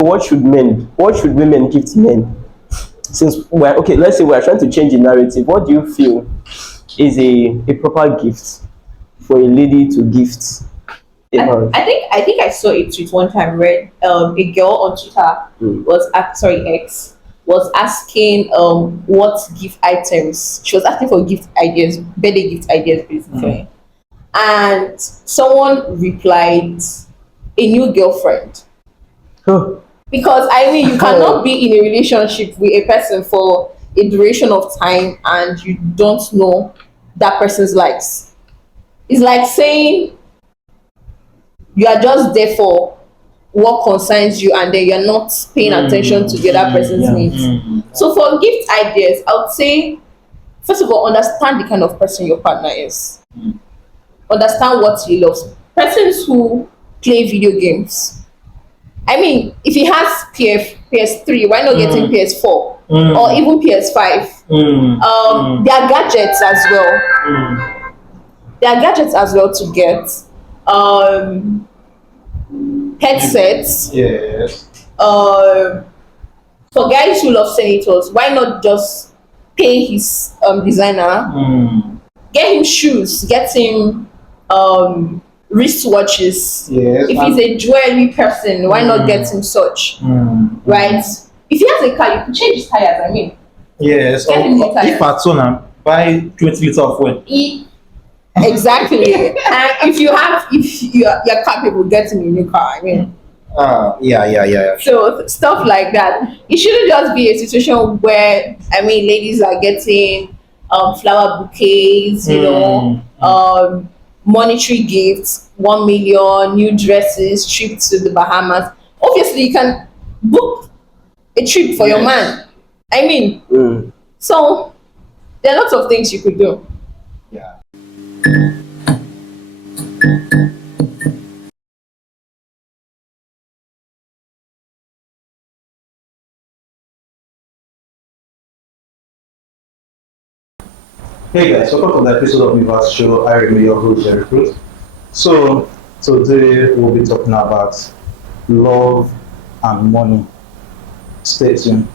What should women give to men? Since we're okay, let's say we're trying to change the narrative. What do you feel is a proper gift for a lady to gift a man? I think I saw a tweet one time where a girl on Twitter Mm. was sorry, X was asking what gift items, she was asking for gift ideas, birthday gift ideas basically. And someone replied, a new girlfriend. Huh. Because I mean, you cannot be in a relationship with a person for a duration of time and you don't know that person's likes. It's like saying you are just there for what concerns you and then you're not paying attention to the other person's needs. So for gift ideas, I would say first of all, understand the kind of person your partner is. Understand what he loves. Persons who play video games. I mean, if he has PS3, why not getting PS4 or even PS5? There are gadgets as well. There are gadgets as well to get. Um, Headsets. Yes. For guys who love senators, why not just pay his designer, get him shoes, get him wristwatches. Yes. If he's a jewelry person, why not get him such? Right? If he has a car, you can change his tires. I mean, Yes. Get him the tires. If at all, buy 20 liters of oil. Exactly. And if you're capable, get him a new car. I mean. Yeah. So stuff like that. It shouldn't just be a situation where I mean ladies are getting flower bouquets, monetary gifts, 1 million, new dresses, trip to the Bahamas. Obviously you can book a trip for your man. I mean, so there are lots of things you could do. Yeah. Hey guys, welcome to the episode of Meverse show. I am your host Jerry Cruz. So today we'll be talking about love and money. Stay tuned.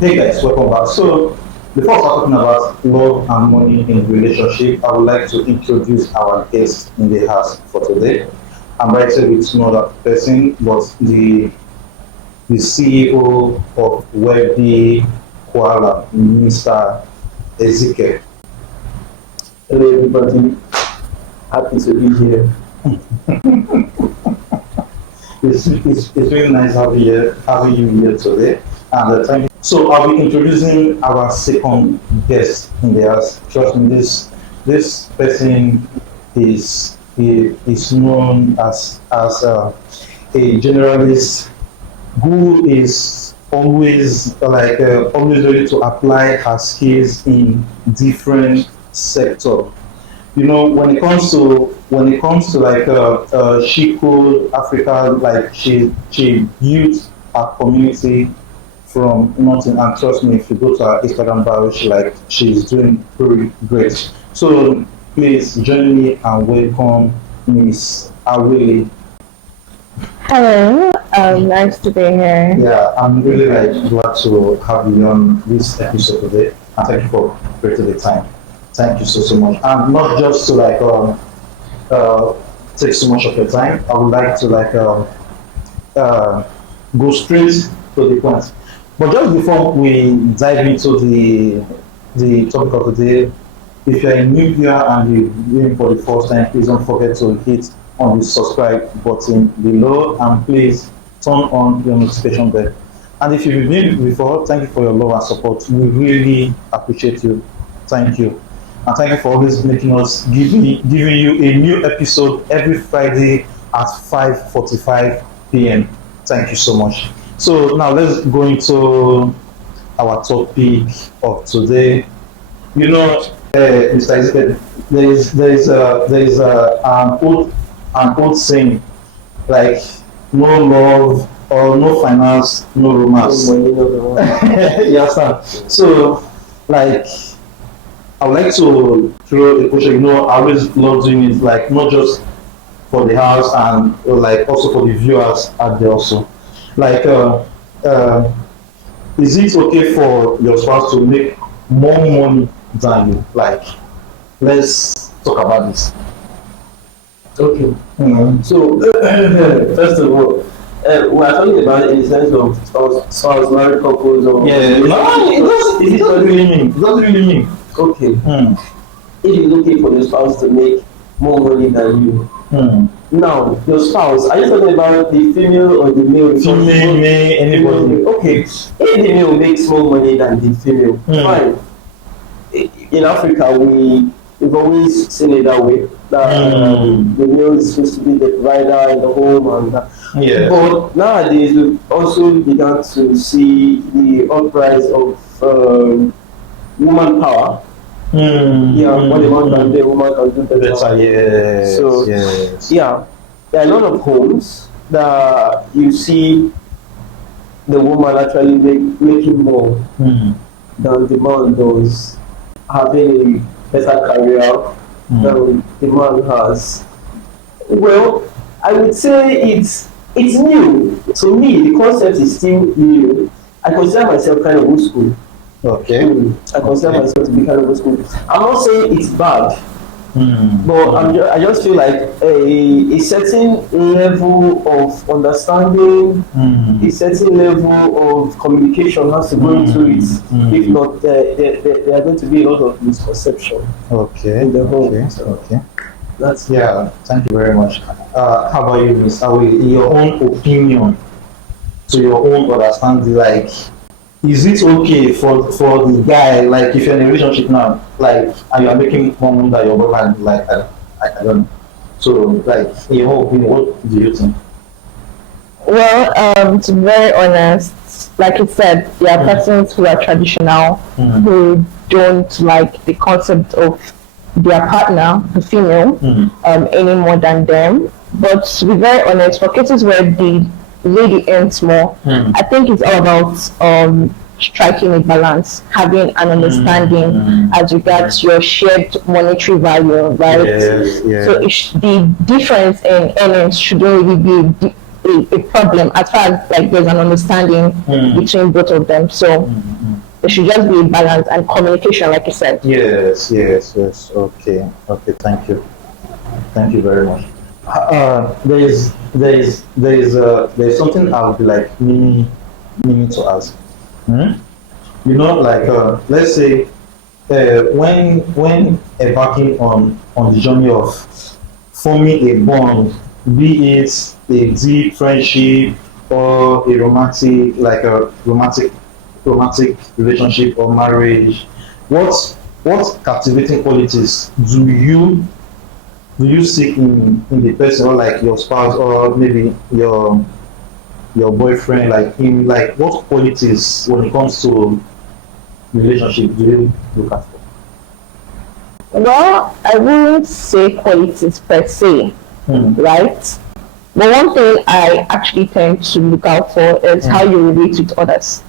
Hey guys, welcome back. So before I start talking about love and money in relationship, I would like to introduce our guest in the house for today. I'm right here with no other person but the CEO of Webby Koala, Mr. Ezekiel. Hello everybody. Happy to be here. It's really nice having you here today. And thank you. So I'll be introducing our second guest in the house. Trust me, this person is known as a generalist who is always ready to apply her skills in different sectors. You know, when it comes to she could Africa, like she built her community from nothing, and trust me, if you go to her Instagram bio, she's doing pretty great. So please join me and welcome Miss Aweleh. Hello, nice to be here. Yeah, I'm really glad to have you on this episode today, and thank you for creating the time. Thank you so much. And not just to take so much of your time, I would like to go straight to the point. But just before we dive into the topic of the day, if you're a new viewer and you're viewing for the first time, please don't forget to hit on the subscribe button below and please turn on your notification bell. And if you've been before, thank you for your love and support. We really appreciate you. Thank you. And thank you for always making us giving you a new episode every Friday at 5:45 p.m. Thank you so much. So now let's go into our topic of today. You know, Mr. Ezekiel, there is an old an old saying, like no love or no finance, no romance. No money, no romance. You understand? So, like, I would like to throw a question. You know, I always love doing it, like not just for the house and like also for the viewers out there also. Like, is it okay for your spouse to make more money than you? Like, let's talk about this. Okay. Mm. So, first of all, we are talking about it in the sense of spouse, married couples, or Yeah, no, it doesn't really mean. It doesn't really mean. okay. Mm. If it's okay for your spouse to make more money than you, Mm. now your spouse, are you talking about the female or the male? Female, male, anybody. Okay, if the male makes more money than the female, fine. In Africa, we've always seen it that way. That the male is supposed to be the provider in the home, and Yeah. but nowadays we've also begun to see the uprise of woman power. Yeah, what a man can do, a woman can do better. Better, yes. So, yes. yeah, there are a lot of homes that you see the woman actually making more Mm. than the man does, having a better career than the man has. Well, I would say it's new. To me, the concept is still new. I consider myself kind of old school. Okay. I consider myself to be kind of old school. I'm not saying it's bad, Mm. but I just feel like a certain level of understanding, a certain level of communication has to go into it. If not, there are going to be a lot of misconception Okay. in the home. Okay. So Okay. that's Yeah. Thank you very much. How about you, Miss Aweleh? In your own opinion, to your own understanding, like, is it okay for the guy, like, if you're in a relationship now, like, and you're making more money than your boyfriend, like, I don't know. So, like, in your own opinion, what do you think? Well, to be very honest, like you said, there are persons who are traditional, who don't like the concept of their partner, the female, any more than them. But to be very honest, for cases where the lady earns more, I think it's all about striking a balance, having an understanding as regards your shared monetary value, right? Yes, yes. So the difference in earnings shouldn't really be a problem as far as like there's an understanding between both of them. So there should just be a balance and communication, like you said. Yes, yes, yes. Okay, okay. Thank you very much. There's something I would be like meaning to ask. You know, like let's say when embarking on the journey of forming a bond, be it a deep friendship or a romantic relationship or marriage, what captivating qualities do you seek in the person, or like your spouse, or maybe your boyfriend, like in like what qualities when it comes to relationship do you look at for? Well, I wouldn't say qualities per se, right? But one thing I actually tend to look out for is how you relate with others.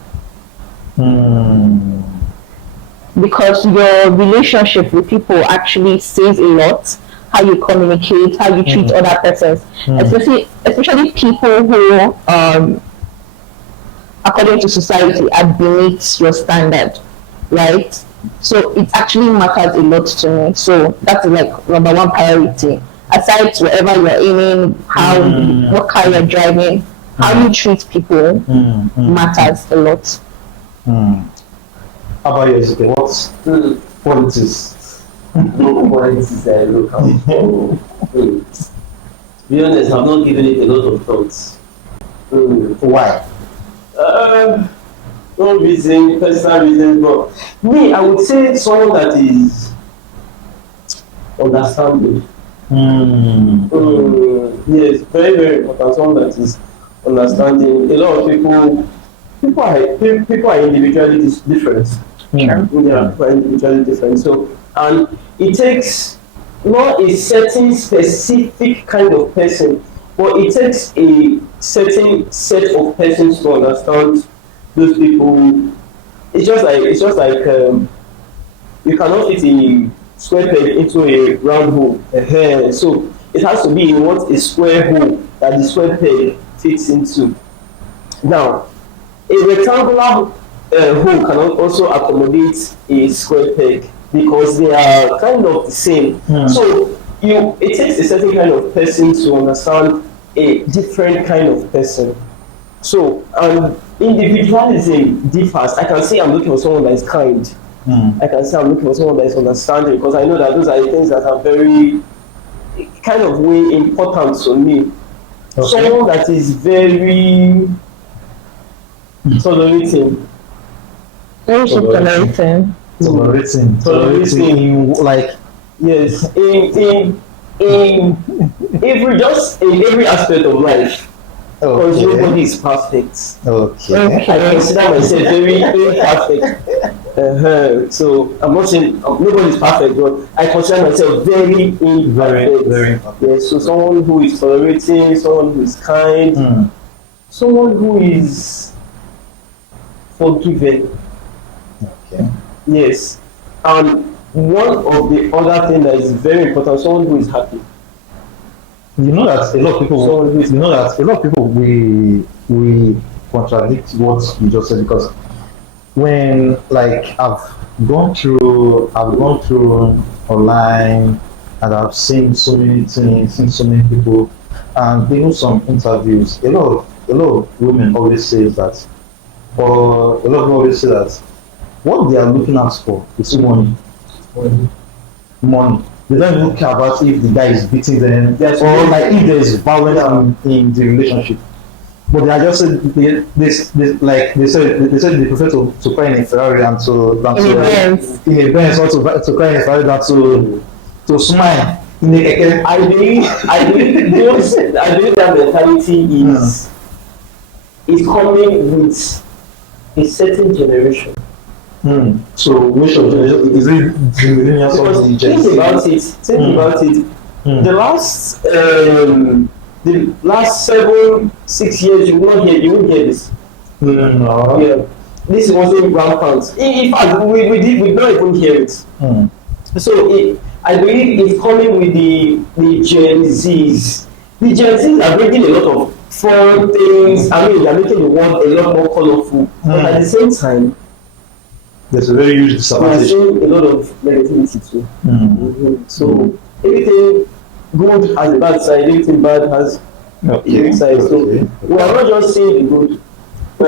Because your relationship with people actually says a lot. How you communicate, how you treat other persons, especially people who, according to society, are beneath your standard, right? So it actually matters a lot to me. So that's like number one priority. Aside to wherever you're aiming, what car you're driving, how you treat people matters a lot. How about you, Ezeke? What qualities? no qualities I look out for. To be honest, I've not given it a lot of thoughts. Why? No reason, personal reasons, but me, I would say someone that is understanding. Yes, very, very important. Someone that is understanding. A lot of people are individually different. Yeah, people are individually different. So, and it takes not a certain specific kind of person, but it takes a certain set of persons to understand those people. It's just like you cannot fit a square peg into a round hole. So it has to be in what a square hole that the square peg fits into. Now, a rectangular hole cannot also accommodate a square peg because they are kind of the same. So it takes a certain kind of person to understand a different kind of person. So individualism differs. I can say I'm looking for someone that is kind. I can say I'm looking for someone that is understanding because I know that those are the things that are very kind of way important to me. Someone that is very tolerating. Tolerating, like Yes, in every aspect of life. Because nobody is perfect. Okay. I consider myself very imperfect. So I'm not saying nobody is perfect, but I consider myself very imperfect. Very imperfect. Yeah, so someone who is tolerating, someone who is kind, someone who is forgiving. Okay. Yes. And one of the other things that is very important, someone who is happy. You know that a lot of people. You know that a lot of people we contradict what you just said because when like I've gone through online and I've seen so many things, seen so many people, and even some interviews. A lot of women always say that, or a lot of people always say that what they are looking out for is money. Money. They don't even care about if the guy is beating them or like if there is violence in the relationship. But they are just they said they prefer to cry in a Ferrari and in a Benz or to cry in a Ferrari than to smile in a keke. I believe that mentality is coming with a certain generation. So which of is it the millennials or the Gen Z? Think about it. The last 7-6 years you won't hear this. No. Yeah. This wasn't rampant. In fact, we don't even hear it. So I believe it's coming with the Gen Zs. The Gen Zs are bringing a lot of fun things. I mean, they're making the world a lot more colorful. But at the same time, there's a very huge disadvantage. We're seeing a lot of negativity too. So everything good has a bad side, everything bad has a good side. So we are not just seeing the good. I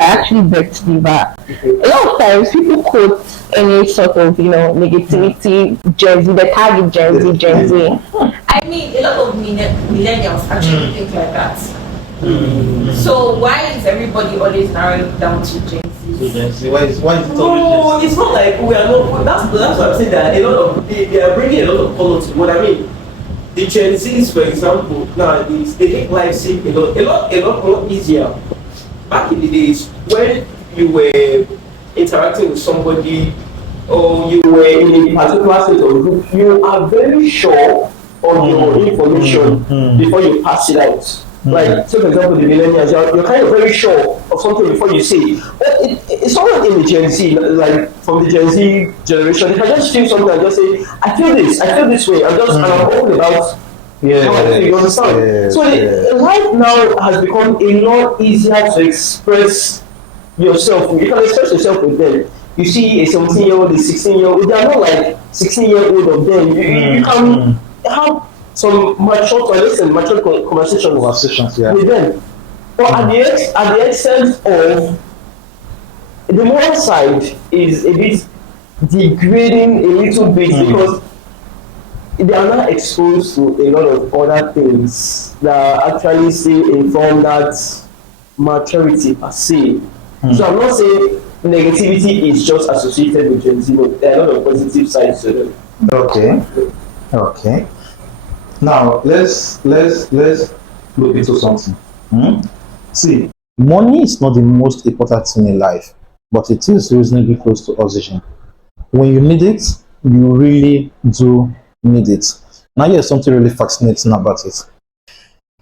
actually beg to differ. A lot of times people quote any sort of negativity, Gen Z, they target Gen Z. I mean, a lot of millennials actually think like that. So why is everybody always narrowing down to Gen Z? Why is it no, it's not like we are not. That's what I'm saying. That a lot of they are bringing a lot of color to what I mean. The Gen Zs, for example, nowadays they make life seem a lot more easier. Back in the days when you were interacting with somebody or you were in a particular state of group, you are very sure of your information before you pass it out. Like, so for example, the millennials, you're kind of very sure of something before you say it. It's someone in the Gen Z, like from the Gen Z generation, they can just feel something and just say, I feel this way, and I'm open about you understand? So life now has become a lot easier to express yourself. You can express yourself with them. You see a 17-year-old, a 16-year-old, they are not like 16-year-old of them. You can have some mature conversations with them. But at the extent of the moral side is a bit degrading a little bit because they are not exposed to a lot of other things that actually still inform that maturity per se. So I'm not saying negativity is just associated with Gen Z, but there are a lot of positive sides to them. Okay. Now let's look into something. See, money is not the most important thing in life, but it is reasonably close to oxygen. When you need it, you really do need it. Now here's something really fascinating about it.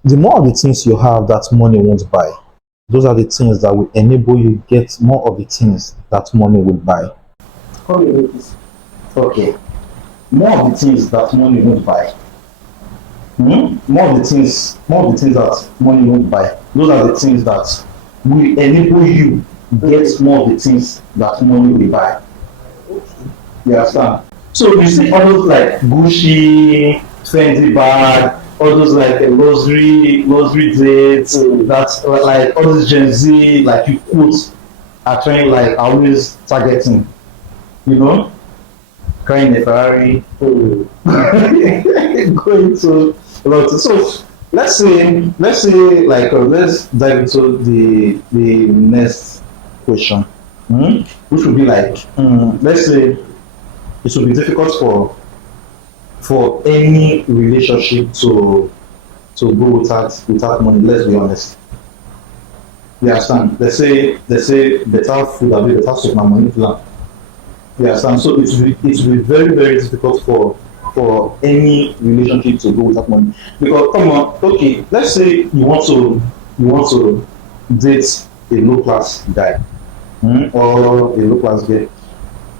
The more of the things you have that money won't buy, those are the things that will enable you get more of the things that money will buy. How do you know this? Okay. More of the things that money won't buy. More of the things that money won't buy. Those are the things that will enable you get more of the things that money will buy. You understand? So you see all those like Gucci, Fendi bag, all those like luxury dates, that's like all those Gen Z like you quote are trying like always targeting, you know, crying a Ferrari, going to a lot. So let's say like let's dive into the next question, which would be like let's say it would be difficult for any relationship to go without money. Let's be honest. You understand? They say better food and better soup na money plan. You understand? So it will be very very difficult for any relationship to go without money. Because come on, okay, let's say you want to date a low class guy, or a low class girl.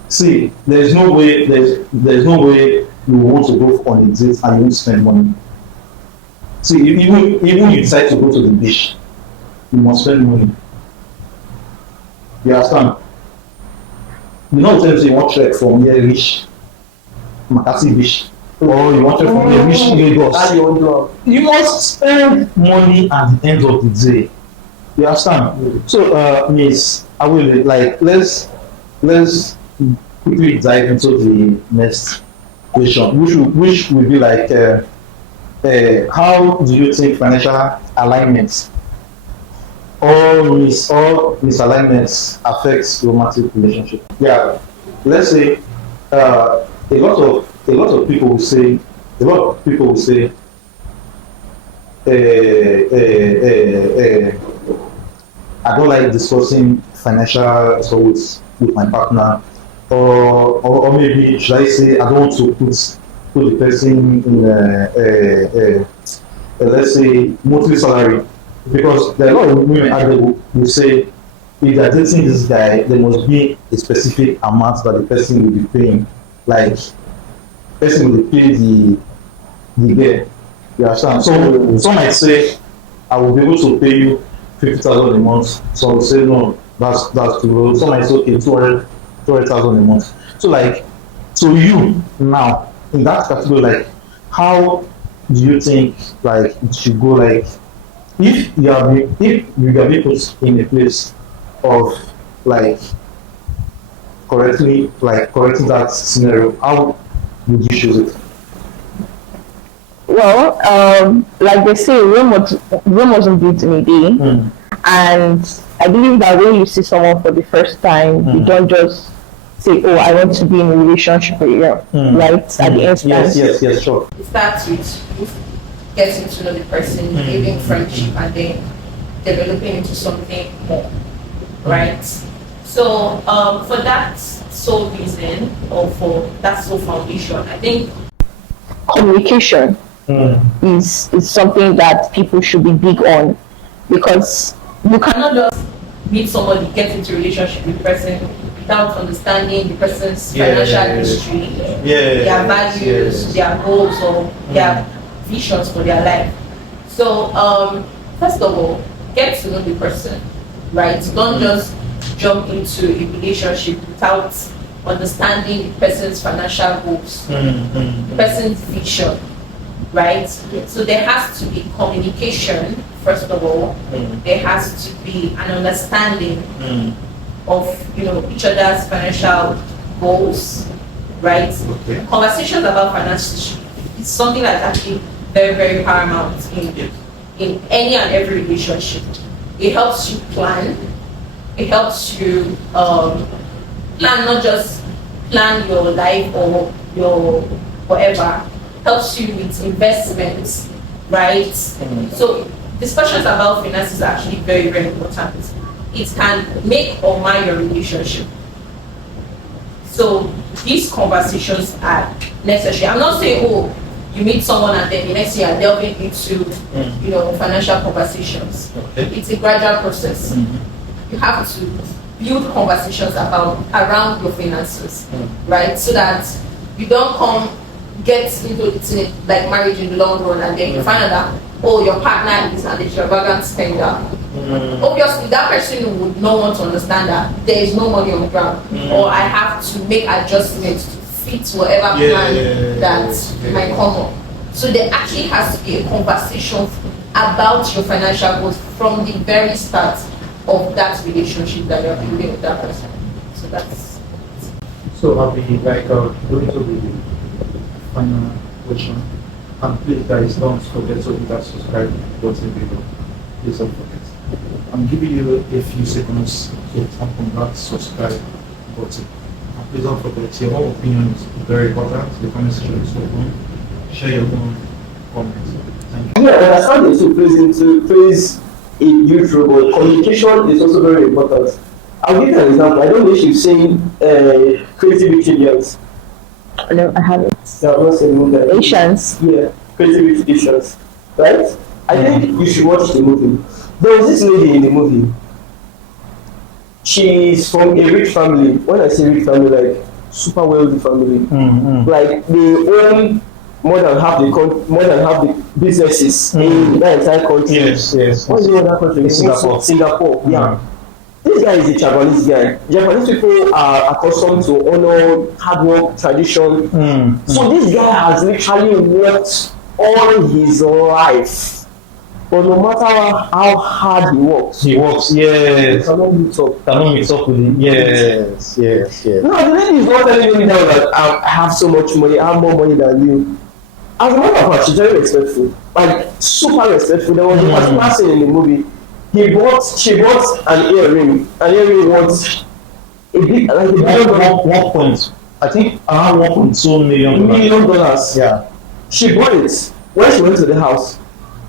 See, there's no way you want to go on a date and you won't spend money. See, even you decide to go to the beach, you must spend money. You understand? You know what you want trek from here reach Makati Beach, or you want trek from here reach Lagos. You must spend money at the end of the day. You understand? So, Miss Aweleh, like let's quickly dive into the next question, which will be like, how do you think financial alignments or misalignments affects romantic relationship? Yeah, let's say a lot of people will say I don't like discussing financial results with my partner, or maybe should I say I don't want to put the person in let's say monthly salary, because there are a lot of women out there who will say if they are dating this guy, there must be a specific amount that the person will be paying. Like person will pay the girl. You understand? So some might say I will be able to pay you 50,000 a month. So I will say no, that's too low. Some might say okay, 200,000 a month. So like, so you now in that category, like how do you think like it should go? Like if you are being put in a place of like correcting that scenario, how would you choose it? Well, like they say, Rome wasn't built in a day. And I believe that when you see someone for the first time, you don't just say, oh, I want to be in a relationship with you, right? At the instant. Yes, sure. It starts with getting to know the person, building friendship, and then developing into something more, right? So for that sole reason, or for that sole foundation, I think communication is something that people should be big on, because you cannot just meet somebody, get into a relationship with the person without understanding the person's financial history, their values, their goals, or their visions for their life. So first of all, get to know the person, right? Don't just jump into a relationship without understanding the person's financial goals, the person's vision, right? So there has to be communication, first of all. There has to be an understanding of each other's financial goals, right? Conversations about finances is something that's actually very, very paramount in any and every relationship. It helps you plan. It helps you plan, not just plan your life or your whatever. Helps you with investments, right? So discussions about finances are actually very, very important. It can make or mar your relationship. So these conversations are necessary. I'm not saying, oh, you meet someone and then the next year you're delving into, financial conversations. Okay. It's a gradual process. You have to build conversations around your finances, right? So that you don't get into it like marriage in the long run, and then you find out that, oh, your partner is an extravagant spender. Obviously, that person would not want to understand that there is no money on the ground, or I have to make adjustments to fit whatever plan that might come up. So there actually has to be a conversation about your financial goals from the very start of that relationship that you're building with that person. So that's. So I'll be like going to the final question. And please guys, don't forget to hit that subscribe button below. Please don't forget. I'm giving you a few seconds to tap on that subscribe button. And please don't forget, your own opinion is very important. The comment section is open. Share your own comments. Thank you. Yeah, understanding plays a huge role. Communication is also very important. I'll give you an example. I don't know if you've seen Creativity yet. No, I haven't. Yeah, I've not seen the movie. Asians. Yeah, Creativity Asians. Right? I think you should watch the movie. There was this lady in the movie. She's from a rich family. When I say rich family, like super wealthy family. Like they own more than half the businesses in that entire country. Yes. What's the other country? Singapore. Yeah. This guy is a Japanese guy. Japanese people are accustomed to honor, hard work, tradition. So this guy has literally worked all his life. But no matter how hard he works, he cannot meet up with him. Yes. No, the lady is not telling me now that I have so much money, I have more money than you. As a matter of fact, she's very respectful. Like super respectful. There was a particular scene in the movie. She bought an earring. An earring was a big, like a one point. I think around $1.2 million. Yeah. She bought it. When she went to the house,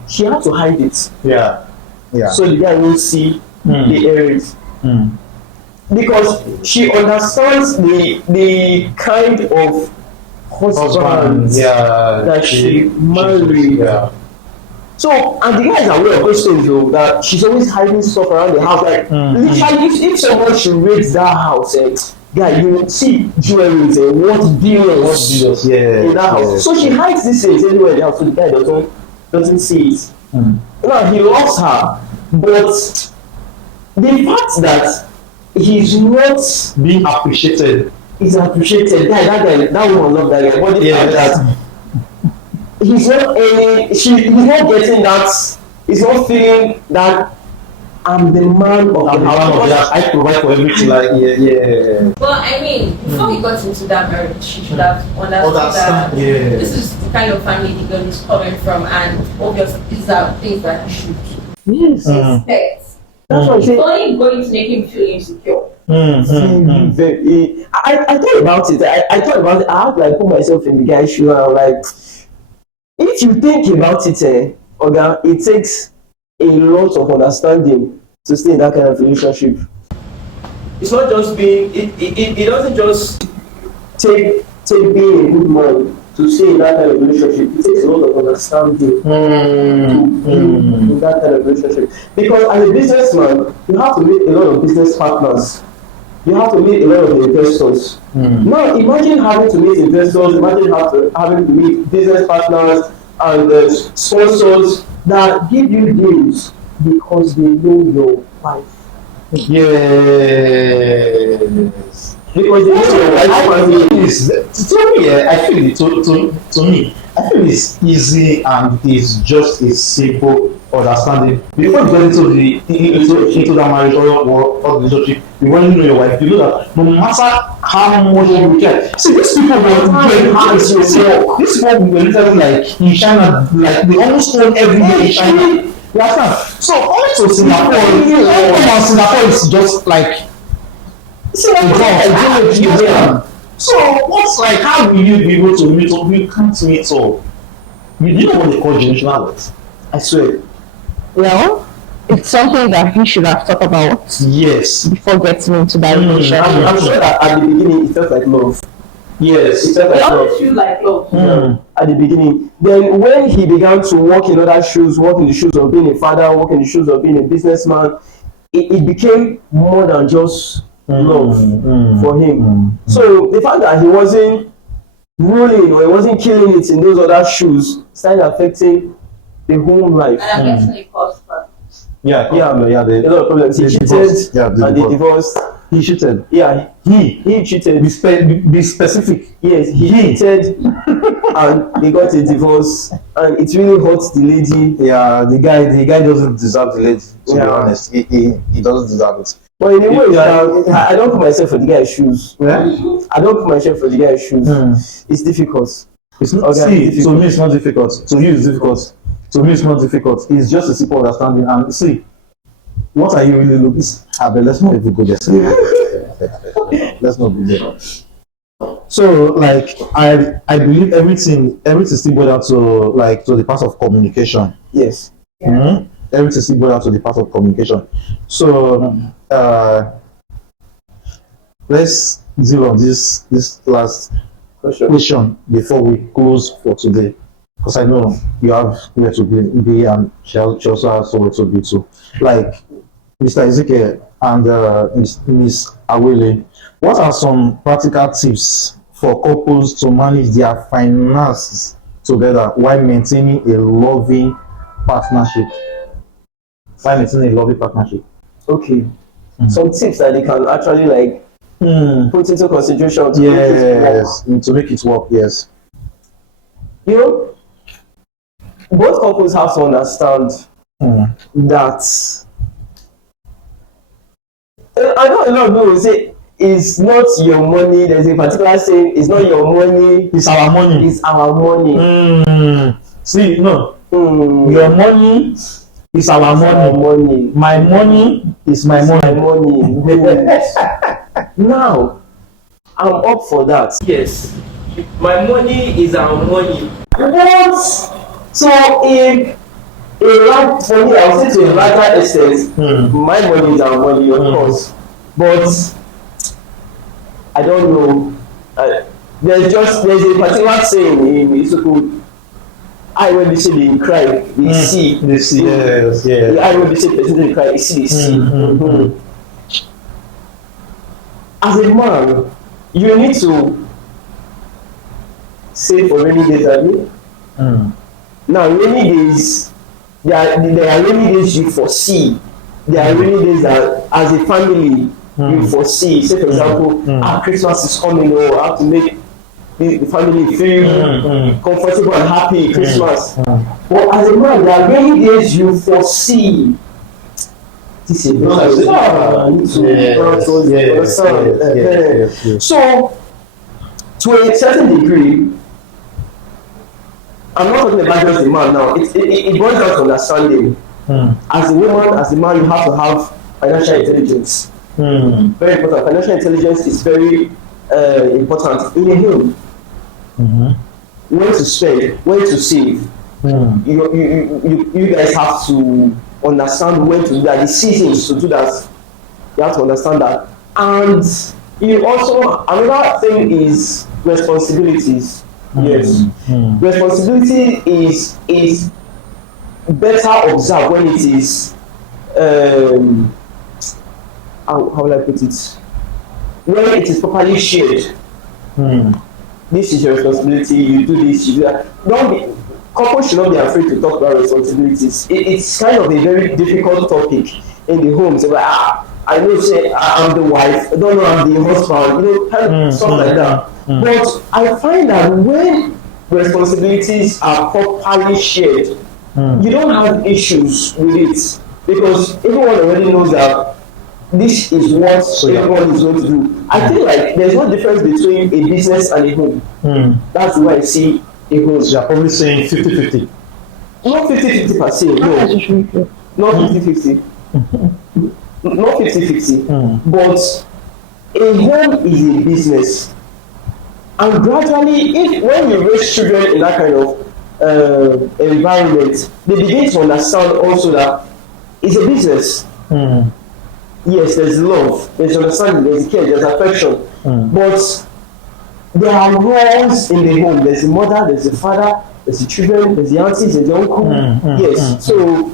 she had to hide it. Yeah. So the guy won't see the earrings. Because she understands the kind of husband that she married. Yeah. So, and the guys are aware of those things though, that she's always hiding stuff around the house. Like, literally, if someone should raid that house, guy, you will see jewelries and what billions in that house. So she hides these things anywhere in the house, so the guy doesn't see it. Now, he loves her, but the fact that he's not being appreciated. He's appreciated. That woman love that guy. But the fact that he's not getting that, he's not feeling that I'm the man of the house. I provide for everything. Well, I mean, before he got into that marriage, she should have understood that this is the kind of family the girl is coming from, and obviously these are things that he should expect. That's what I say. It's only going to make him feel insecure. I thought about it. I thought about it. I had to put myself in the guy's shoe, and I'm like, if you think about it, Oga, it takes a lot of understanding to stay in that kind of relationship. It's not just being. It doesn't just take being a good man to stay in that kind of relationship. It takes a lot of understanding to be in that kind of relationship. Because as a businessman, you have to meet a lot of business partners. You have to meet a lot of investors. Now, imagine having to meet investors, imagine having to meet business partners and sponsors that give you deals because they know your wife. Yes. Because they know your wife. To me, I feel it's easy and it's just a simple understanding. Before you get into that marriage or relationship, you want to know your wife. You know that no matter how much you care. See, these people were literally like in China, like they almost own every day in China. You understand? So also Singapore is just like so what's like, how will you be able to meet up? You can't meet up. You know what they call generational wealth? I swear. Well, it's something that he should have thought about. Yes. Before getting into that relationship. I'm sure that at the beginning it felt like love. Yes, it It felt like love. always feels like love. At the beginning. Then when he began to walk in other shoes, walk in the shoes of being a father, walk in the shoes of being a businessman, it became more than just love for him. So the fact that he wasn't ruling or he wasn't killing it in those other shoes started affecting the home life. And I'm getting a cost back. Yeah, A lot of problems. He the cheated divorce. Yeah, the and they divorce. divorced. He cheated. Yeah, he cheated. Be specific. Yes, he cheated and they got a divorce, and it really hurt the lady. Yeah, the guy doesn't deserve the lady. To be Yeah. honest, he doesn't deserve it. But in a way, Yeah. I don't put myself for the guy's shoes. Yeah? I don't put myself for the guy's shoes. It's difficult. It's not. Okay, See, to me it's not difficult. To you it's difficult. To me it's not difficult. It's just a simple understanding. And see, what are you really looking? But let's not even go there. Let's not go there. So, like, I believe everything still boils down to the part of communication. Yes. Everything still boils down to the part of communication. So, let's deal on this last question before we close for today, because I know you have where to be and she also has somewhere to be too. Like Mr. Ezekiel and Miss Aweleh, what are some practical tips for couples to manage their finances together while maintaining a loving partnership? Okay. Some tips that they can actually like put into consideration to make it work. Yes. You know, both couples have to understand that I know a lot of people will say it's not your money. There's a particular saying, it's not your money, It's our money. it's our money. See, no. Your money is our Our money. money. My money is my My money. money. Now, I'm up for that. Yes, my money is our money. What? So if for me, I would say to a larger extent, my money is our money, of course. But I don't know. There's a particular saying in Isuku. I when they say they cry, they see. They see. Yes. I when they say they cry, they see. They see. As a man, you need to save for rainy days, have you? Now, rainy days, there are rainy days you foresee. There are rainy days that, as a family, you foresee. Say, for example, Christmas is coming, or I have to make the family feel comfortable and happy Christmas. But as a man, there are rainy days you foresee. This is So, to a certain degree, I'm not talking about just the man now. It boils down to understanding. As a woman, as a man, you have to have financial intelligence. Very important. Financial intelligence is very important in a home. When to spend, when to save. You guys have to understand when to do that. The seasons to do that. You have to understand that. And you also, another thing is responsibilities. Yes. Responsibility is better observed when it is how will I put it? When it is properly shared. This is your responsibility, you do this, you do that. Couples should not be afraid to talk about responsibilities. It's kind of a very difficult topic in the home. So like, I know say I'm the wife, I don't know I'm the husband, kind of stuff like that. But I find that when responsibilities are properly shared, you don't have issues with it, because everyone already knows that this is what everyone is going to do. I feel like there's no difference between a business and a home. That's why I see a home. You're probably saying 50-50. Not 50-50 per se, no. Not 50-50. Not 50-50. But a home is a business. And gradually, when you raise children in that kind of environment, they begin to understand also that it's a business. Yes, there's love, there's understanding, there's care, there's affection. But there are roles in the home. There's the mother, there's the father, there's the children, there's the aunties, there's the uncle. Yes, so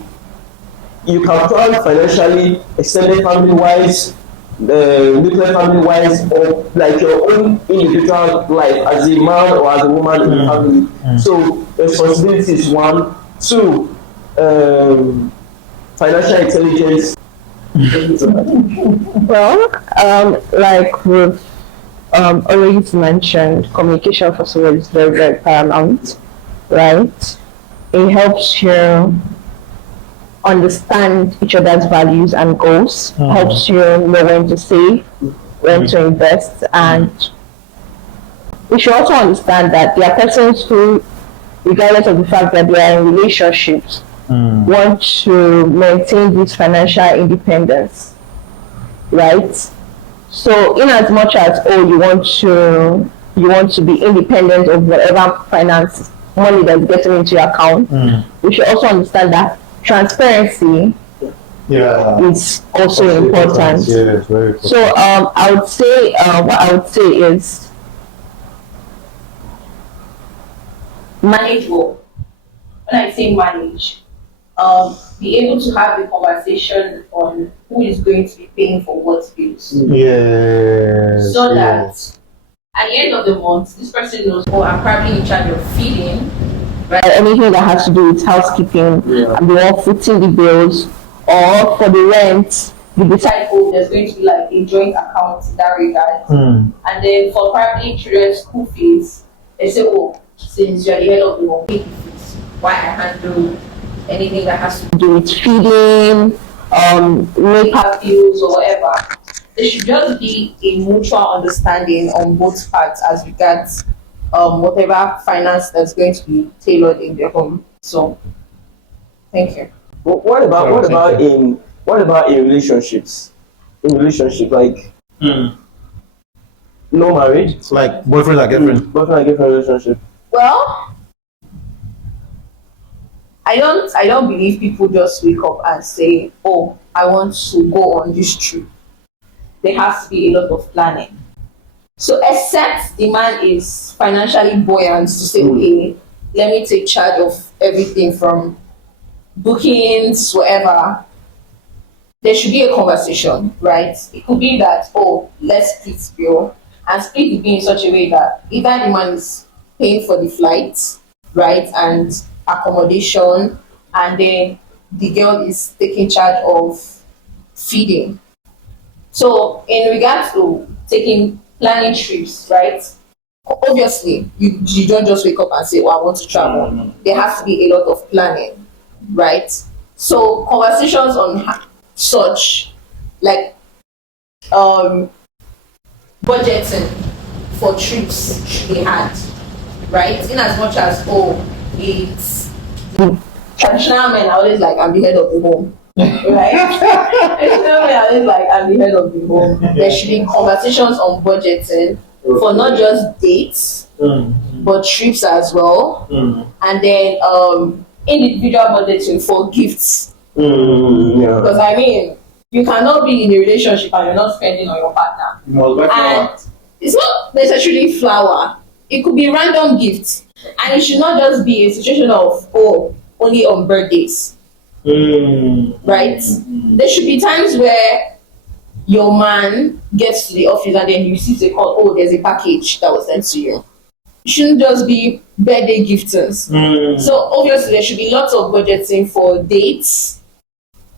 you can plan financially, extended family wise, nuclear family wise, or like your own individual life as a man or as a woman in the family. So responsibility is one. Two, financial intelligence. Well, like we've already mentioned, communication first of all is very, very paramount, right? It helps you understand each other's values and goals, helps you know when to save, when to invest, and we should also understand that there are persons who, regardless of the fact that they are in relationships, want to maintain this financial independence, right? So in as much as you want to be independent of whatever finance money that's getting into your account, we should also understand that transparency is also important. Yeah, it's very important. So I would say what I would say is Manage well. When I say manage, be able to have a conversation on who is going to be paying for what bills. Yes. So that at the end of the month, this person knows, oh, I'm probably in charge of feeding, right? anything that has to do with housekeeping, and the one footing the bills, or for the rent, you decide, Oh, there's going to be like a joint account in that regard. And then for probably children's school fees, they say, oh, since you're the head of the home, pay the fees. Why I handle anything that has to do with feeding, make bills or whatever. There should just be a mutual understanding on both parts as regards whatever finance that's going to be tailored in their home. So, thank you. What about in relationships? In relationship, like no marriage, Like boyfriend and girlfriend. boyfriend and girlfriend relationship. Well, I don't believe people just wake up and say, oh, I want to go on this trip. There has to be a lot of planning. So except the man is financially buoyant to say, okay, let me take charge of everything from bookings, whatever, there should be a conversation, right? It could be that, oh, let's split bill, and split the bill in such a way that either the man is paying for the flights, right, and accommodation, and then the girl is taking charge of feeding. So in regards to planning trips, right? Obviously, you don't just wake up and say, well, I want to travel. There has to be a lot of planning, right? So conversations on such, like budgeting for trips should be had, right? In as much as, oh, it's traditional men are always like, I'm the head of the home. Right? Traditional men are always like, I'm the head of the home. There should be conversations on budgeting for not just dates, but trips as well. And then individual budgeting for gifts. Because I mean, you cannot be in a relationship and you're not spending on your partner. And it's not necessarily flower. It could be random gifts. And it should not just be a situation of, oh, only on birthdays. Right? There should be times where your man gets to the office and then he receives a call, oh, there's a package that was sent to you. It shouldn't just be birthday giftings. So obviously there should be lots of budgeting for dates,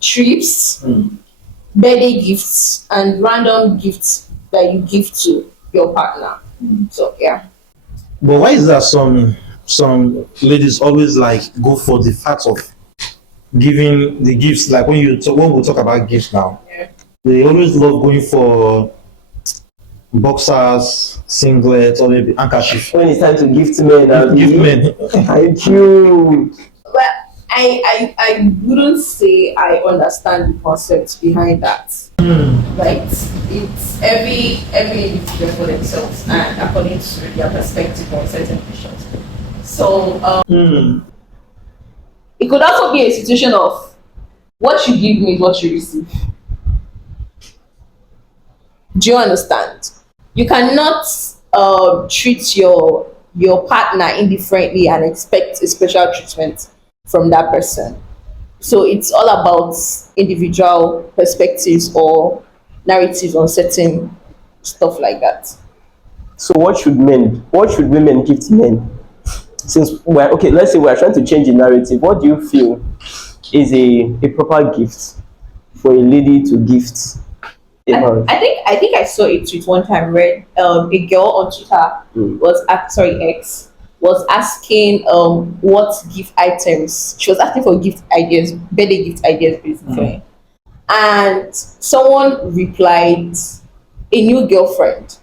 trips, birthday gifts, and random gifts that you give to your partner. So yeah. But why is that some ladies always like go for the fact of giving the gifts? Like when we talk about gifts now, they always love going for boxers, singlets, or maybe handkerchief. When it's time to gift men, Gift men. Thank you. But I wouldn't say I understand the concept behind that. Right? It's every individual for themselves and according to their perspective on certain issues. So it could also be a situation of what you give me is what you receive. Do you understand? You cannot treat your partner indifferently and expect a special treatment from that person. So it's all about individual perspectives or narratives on certain stuff like that. So what should women give to men? Since we're okay, let's say we're trying to change the narrative. What do you feel is a proper gift for a lady to gift a man? I think I saw a tweet one time where a girl on Twitter X was asking what gift items she was asking for gift ideas, birthday gift ideas basically. And someone replied, a new girlfriend.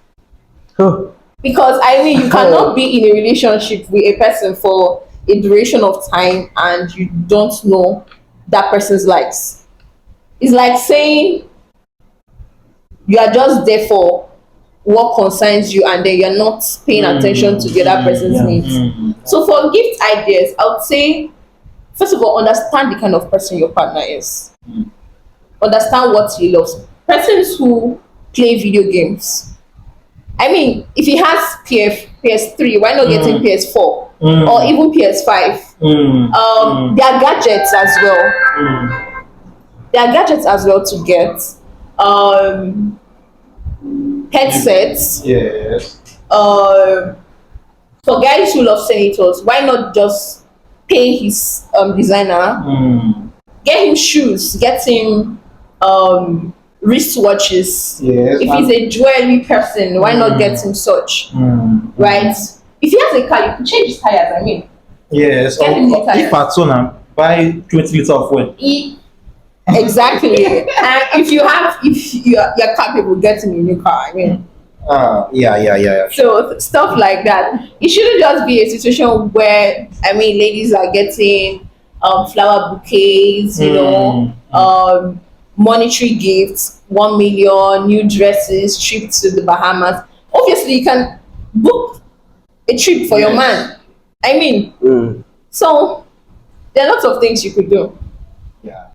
Huh. Because I mean you cannot be in a relationship with a person for a duration of time and you don't know that person's likes. It's like saying you are just there for what concerns you and then you're not paying attention to the other person's needs. So for gift ideas, I would say first of all, understand the kind of person your partner is. Understand what he loves. Persons who play video games. I mean, if he has PS3, why not get him PS4 or even PS5? There are gadgets as well. There are gadgets as well to get. Headsets. Yes. For guys who love senators, why not just pay his designer, get him shoes, get him wristwatches. Yes. If he's a jewelry person, why not get him such? Right? If he has a car, you can change his tires. I mean, Yes. Get him new tires. If at all, buy 20 liters of oil. Exactly. And if you're capable, get him a new car. I mean. Yeah. So stuff like that. It shouldn't just be a situation where I mean ladies are getting flower bouquets, monetary gifts, 1 million, new dresses, trip to the Bahamas. Obviously you can book a trip for your man. I mean so there are lots of things you could do. Yeah.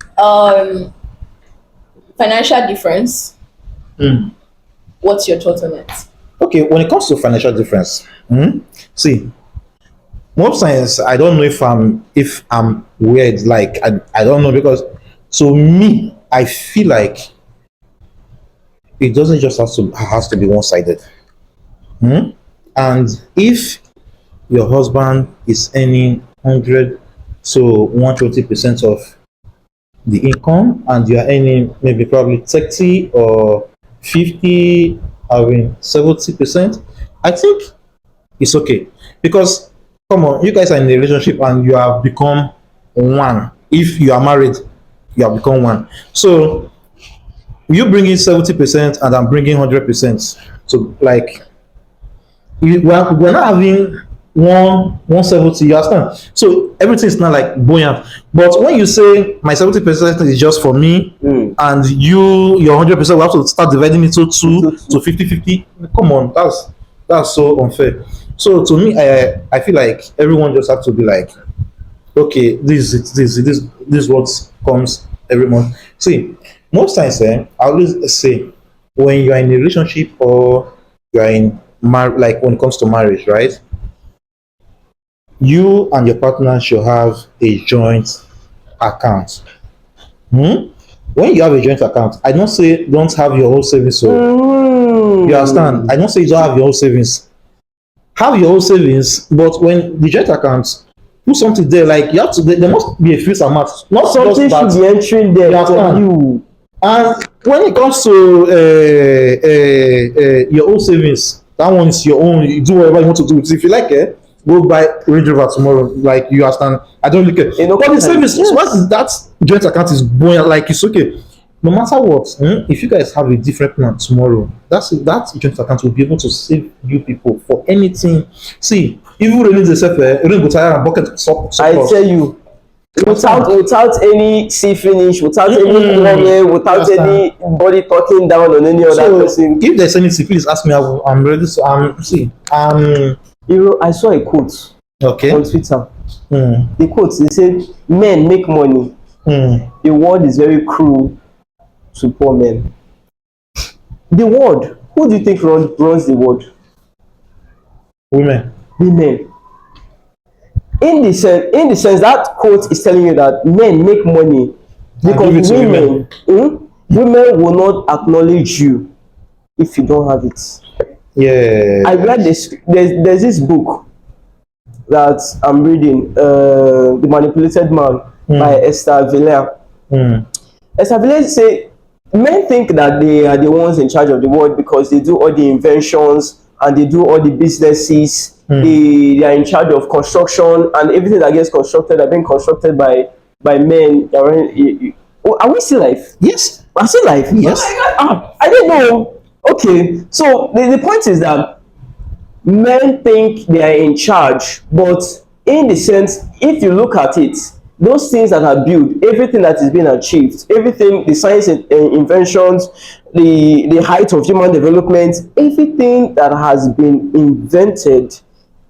Financial difference. What's your thought on it? Okay, when it comes to financial difference, see, most times I don't know if I'm weird. Like I don't know, because to me I feel like it doesn't just has to be one sided. And if your husband is earning 100 to 120% of the income, and you are earning maybe probably 30 or 50, I mean 70%, I think it's okay. Because come on, you guys are in a relationship and you have become one. If you are married, you have become one. So you bring in 70% and I'm bringing 100%. So like we're not having 170, you understand? So everything is not like buoyant. But when you say my 70% is just for me, and your 100%, we have to start dividing it to 50-50. Come on, that's so unfair. So to me, I feel like everyone just has to be like, okay, this is what comes every month. See, most times I always say, when you are in a relationship or you are in like when it comes to marriage, right? You and your partner should have a joint account. When you have a joint account, I don't say don't have your own savings. So you understand? I don't say you don't have your own savings. Have your own savings, but when the joint account, put something there. Like you have to. There must be a fixed amount. Not Something just should be entering there for you. And when it comes to your own savings, that one is your own. You do whatever you want to do. If you like it, go buy Range Rover tomorrow. Like you understand, I don't really care. But the savings, once that joint account is buoyant, like it's okay. No matter what, if you guys have a different plan tomorrow, that joint account will be able to save you people for anything. See, even release yourself, rain go tire and bucket stop. I tell you, without any see finish, without any problem, without anybody talking down on any other person. If there's anything, please ask me. I'm ready. So I saw a quote on Twitter. The quote, they said, "Men make money. The world is very cruel to poor men." The world. Who do you think runs the world? Women. Women. In the sense that quote is telling you that men make money because give it to women, women will not acknowledge you if you don't have it. Yeah. I read this. There's this book that I'm reading, The Manipulated Man by Esther Avila. Esther Avila say men think that they are the ones in charge of the world because they do all the inventions and they do all the businesses. They are in charge of construction, and everything that gets constructed are being constructed by men. Are we still live? Yes. Are still live? Yes. I didn't know. Okay, so the point is that men think they are in charge, but in the sense, if you look at it, those things that are built, everything that is being achieved, everything, the science and inventions, the height of human development, everything that has been invented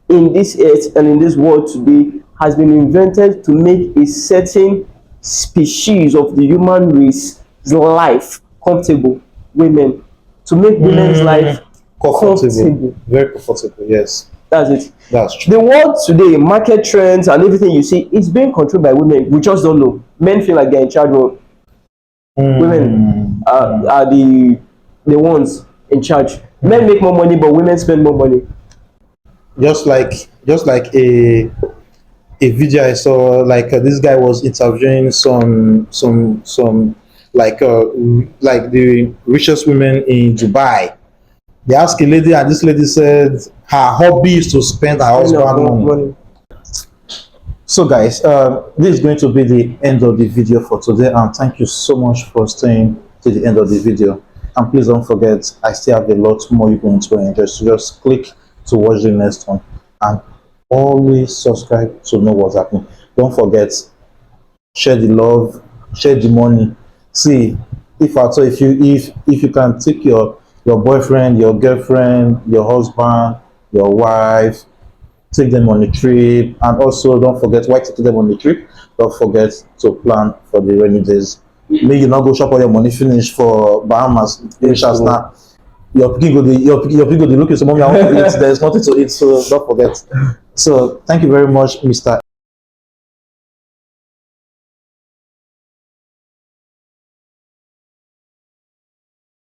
in this earth and in this world today has been invented to make a certain species of the human race's life comfortable. Women, to make women's life comfortable. Very comfortable, yes. That's it. That's true. The world today, market trends and everything you see is being controlled by women. We just don't know. Men feel like they're in charge, but women are the ones in charge. Men make more money, but women spend more money. Just like a video I saw, like this guy was interviewing some like the richest women in Dubai. They asked a lady, and this lady said her hobby is to spend her husband money. So guys, this is going to be the end of the video for today, and thank you so much for staying to the end of the video. And please don't forget, I still have a lot more you're going to enjoy, so just click to watch the next one, and always subscribe to know what's happening. Don't forget, share the love, share the money. See, if you can take your boyfriend, your girlfriend, your husband, your wife, take them on a trip. And also don't forget, why to take them on the trip, don't forget to plan for the rainy days. May you not go shop all your money finish for Bahamas. Now your pikin go dey look at some mommy, I want to eat, there's nothing to eat, so don't forget. So thank you very much, Mr.